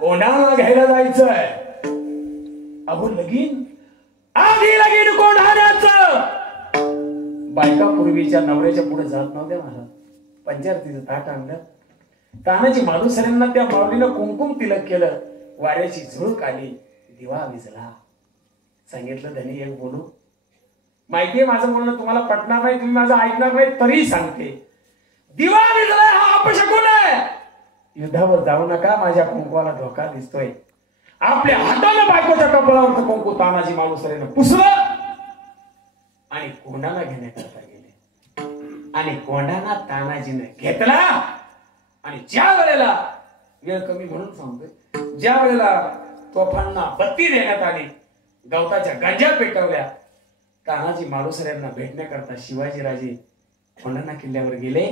कोणाला घ्यायला जायचंय? अहो लगीन, आधी लगीन कोणाचं? बायका पूर्वीच्या नवऱ्याच्या पुढे जात नव्हत्या. मला पंचारतीचं ताट आणलं, तानाजी मालुसऱ्यांना त्या माऊलीनं कुंकुम तिलक केलं, वाऱ्याची झुळूक आली, दिवा विझला. सांगितलं धनी एक बोलू, माहितीये माझं बोलणं तुम्हाला पटणार नाही, तुम्ही माझं ऐकणार नाही, तरी सांगते. दिवा विझला हा अपशकुन आहे. युद्धावर जाऊ नका, माझ्या कुंकवाला धोका दिसतोय. आपल्या हातानं बायकोच्या कपाळावर कुंकू तानाजी मालुसरेनं पुसलं आणि कोंडाना घेण्याकरता गेले. आणि कोंडाना तानाजीने घेतला. आणि ज्या वेळेला, वेळ कमी म्हणून सांगतोय, ज्या वेळेला तोफांना बत्ती देण्यात आली, गवताच्या गांजा पेटवल्या, तानाजी मालुसऱ्यांना भेटण्याकरता शिवाजीराजे कोंढाणा किल्ल्यावर गेले.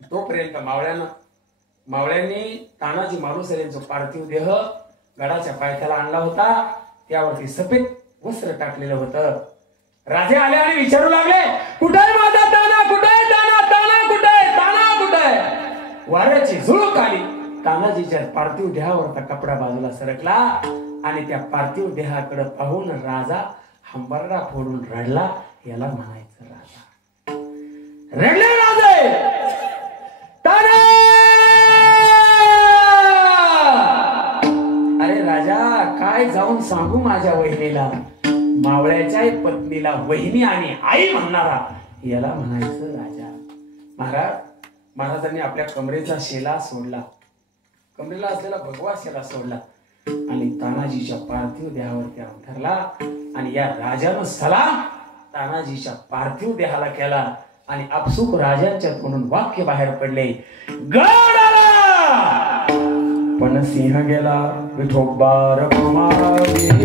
तोपर्यंत मावळ्यांनी तानाजी मालुसऱ्यांचा पार्थिव देह गडाच्या पायथ्याला आणला होता. त्यावरती सफेद वस्त्र टाकलेलं होतं. राजे आले आणि विचारू लागले, कुठे माझा ताना? कुठे ताना? ताना कुठे? ताना कुठे? वाऱ्याची झुळूक आली. तानाजीच्या पार्थिव देहावरचा कपडा बाजूला सरकला आणि त्या पार्थिव देहाकडे पाहून राजा हंबरडा फोडून रडला. याला म्हणायचं राजा. रडले राजे, ताना! अरे राजा, काय जाऊन सांगू माझ्या वहिनीला? मावळ्याच्या पत्नीला वहिनी आणि आई म्हणणारा, याला म्हणायचं राजा. महाराजांनी आपल्या कमरेचा शेला सोडला, कमरेला असलेला भगवा शेला सोडला आणि तानाजीच्या पार्थिव देहावरती अंथरला. आणि या राजानं सलाम तानाजीच्या पार्थिव देहाला केला. आणि आपसुक राजांच्या तोंडून वाक्य बाहेर पडले, गड आला पण सिंह गेला, विठोबा रखुमाई.